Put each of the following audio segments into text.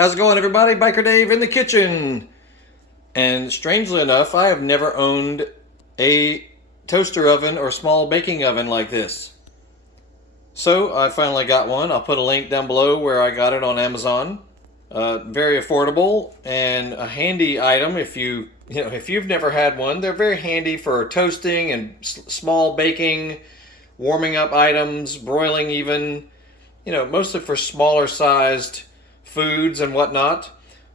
How's it going, everybody? Biker Dave in the kitchen. And strangely enough, I have never owned a toaster oven or small baking oven like this. So I finally got one. I'll put a link down below where I got it on Amazon. Very affordable and a handy item if you've never had one. They're very handy for toasting and small baking, warming up items, broiling even. Mostly for smaller sized foods and whatnot.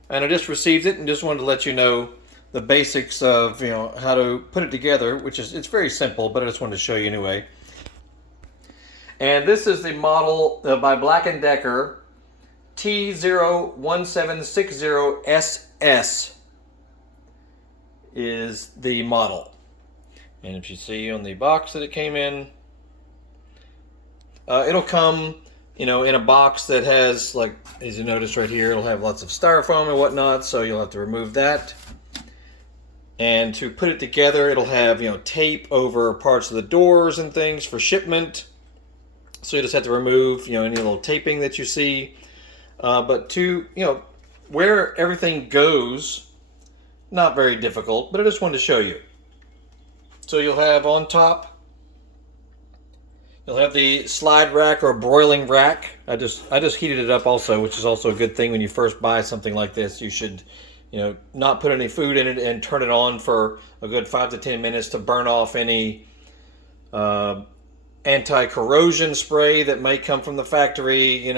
And I just received it and just wanted to let you know the basics of how to put it together, it's very simple, but I just wanted to show you anyway. And this is the model by Black & Decker TO17060SS is the model. And if you see on the box that it came in, it'll come in a box that has, like, as you notice right here, it'll have lots of styrofoam and whatnot, so you'll have to remove that. And to put it together, it'll have, tape over parts of the doors and things for shipment. So you just have to remove, any little taping that you see. But to, where everything goes, not very difficult, but I just wanted to show you. So you'll have on top, you'll have the slide rack or broiling rack. I just heated it up also, which is also a good thing when you first buy something like this. You should, not put any food in it and turn it on for a good 5 to 10 minutes to burn off any anti-corrosion spray that may come from the factory.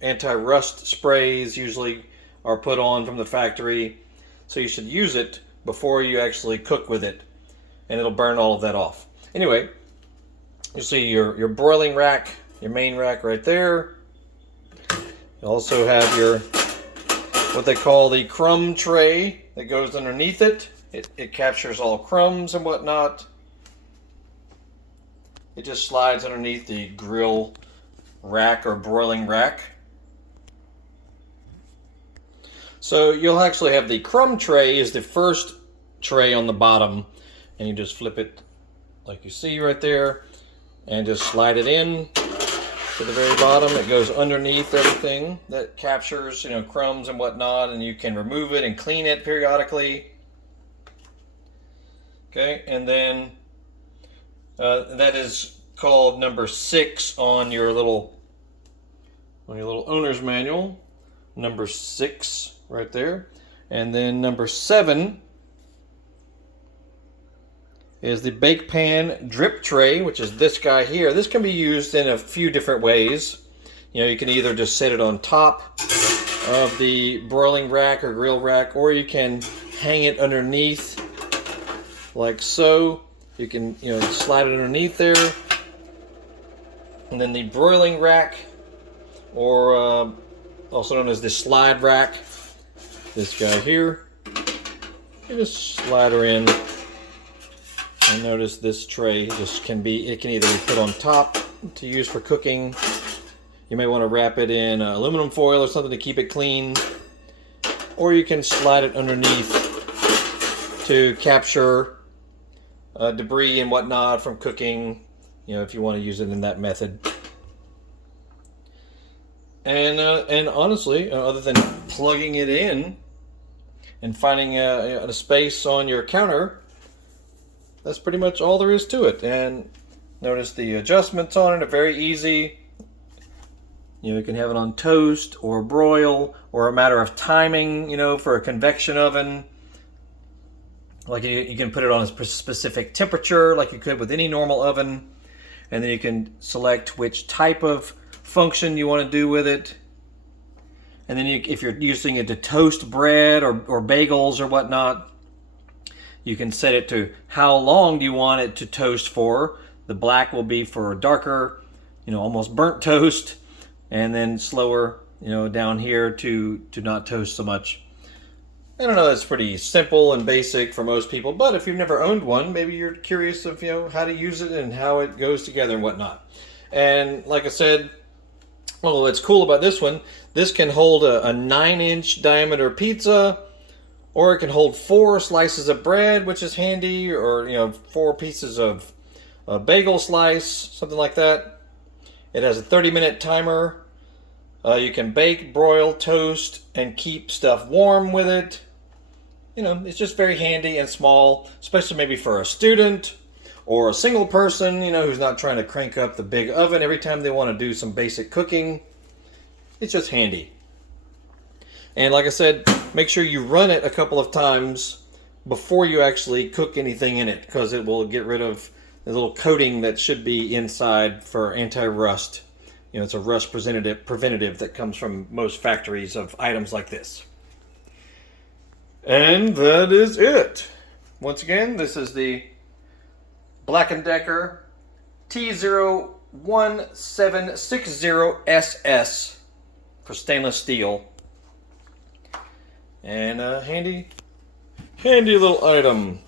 Anti-rust sprays usually are put on from the factory. So you should use it before you actually cook with it, and it'll burn all of that off. Anyway, you see your broiling rack, your main rack right there. You also have your, what they call the crumb tray that goes underneath it. It captures all crumbs and whatnot. It just slides underneath the grill rack or broiling rack. So you'll actually have the crumb tray is the first tray on the bottom, and you just flip it like you see right there and just slide it in to the very bottom. It goes underneath everything that captures, crumbs and whatnot, and you can remove it and clean it periodically. Okay, and then that is called number 6 on your little owner's manual. Number 6 right there, and then number 7 is the bake pan drip tray, which is this guy here. This can be used in a few different ways. You can either just set it on top of the broiling rack or grill rack, or you can hang it underneath like so. You can slide it underneath there. And then the broiling rack, or also known as the slide rack, this guy here, you just slide her in. And notice this tray it can either be put on top to use for cooking. You may want to wrap it in aluminum foil or something to keep it clean, or you can slide it underneath to capture debris and whatnot from cooking, if you want to use it in that method. And honestly, other than plugging it in and finding a space on your counter, that's pretty much all there is to it. And notice the adjustments on it are very easy. You can have it on toast or broil, or a matter of timing, for a convection oven. Like you can put it on a specific temperature like you could with any normal oven. And then you can select which type of function you want to do with it. And then if you're using it to toast bread or bagels or whatnot, you can set it to how long do you want it to toast for. The black will be for darker, almost burnt toast, and then slower, down here to not toast so much. I don't know, that's pretty simple and basic for most people, but if you've never owned one, maybe you're curious of, how to use it and how it goes together and whatnot. And like I said, well, what's cool about this one, this can hold a 9-inch diameter pizza, or it can hold 4 slices of bread, which is handy, or 4 pieces of a bagel slice, something like that. It has a 30-minute timer You can bake, broil, toast, and keep stuff warm with it. You know, it's just very handy and small, especially maybe for a student or a single person, you know, who's not trying to crank up the big oven every time they want to do some basic cooking. It's just handy. And like I said, make sure you run it a couple of times before you actually cook anything in it, because it will get rid of the little coating that should be inside for anti-rust. You know, it's a rust preventative that comes from most factories of items like this. And that is it. Once again, this is the Black & Decker TO17060SS for stainless steel. And a handy little item.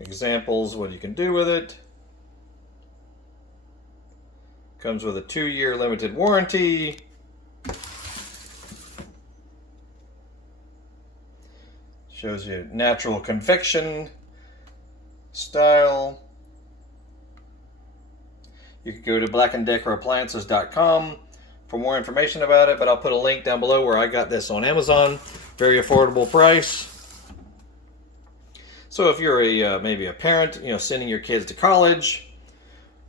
Examples, what you can do with it. Comes with a 2-year limited warranty. Shows you natural convection style. You can go to blackanddeckerappliances.com for more information about it, but I'll put a link down below where I got this on Amazon. Very affordable price. So if you're maybe a parent, you know, sending your kids to college,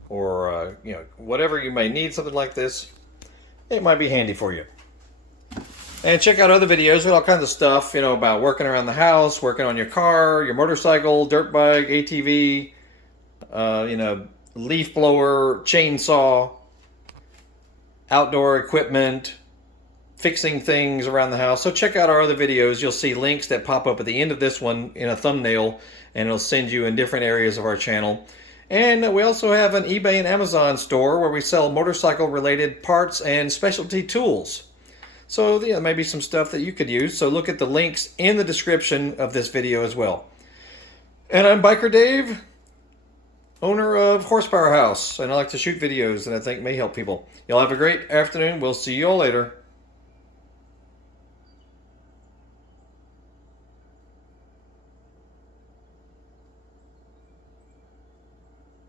or you know, whatever you may need something like this, it might be handy for you. And check out other videos with all kinds of stuff, you know, about working around the house, working on your car, your motorcycle, dirt bike, ATV, you know, leaf blower, chainsaw, outdoor equipment, fixing things around the house. So check out our other videos. You'll see links that pop up at the end of this one in a thumbnail, and it'll send you in different areas of our channel. And we also have an eBay and Amazon store where we sell motorcycle related parts and specialty tools. So yeah, maybe some stuff that you could use. So look at the links in the description of this video as well. And I'm Biker Dave, owner of Horsepower House, and I like to shoot videos that I think may help people. Y'all have a great afternoon. We'll see you all later.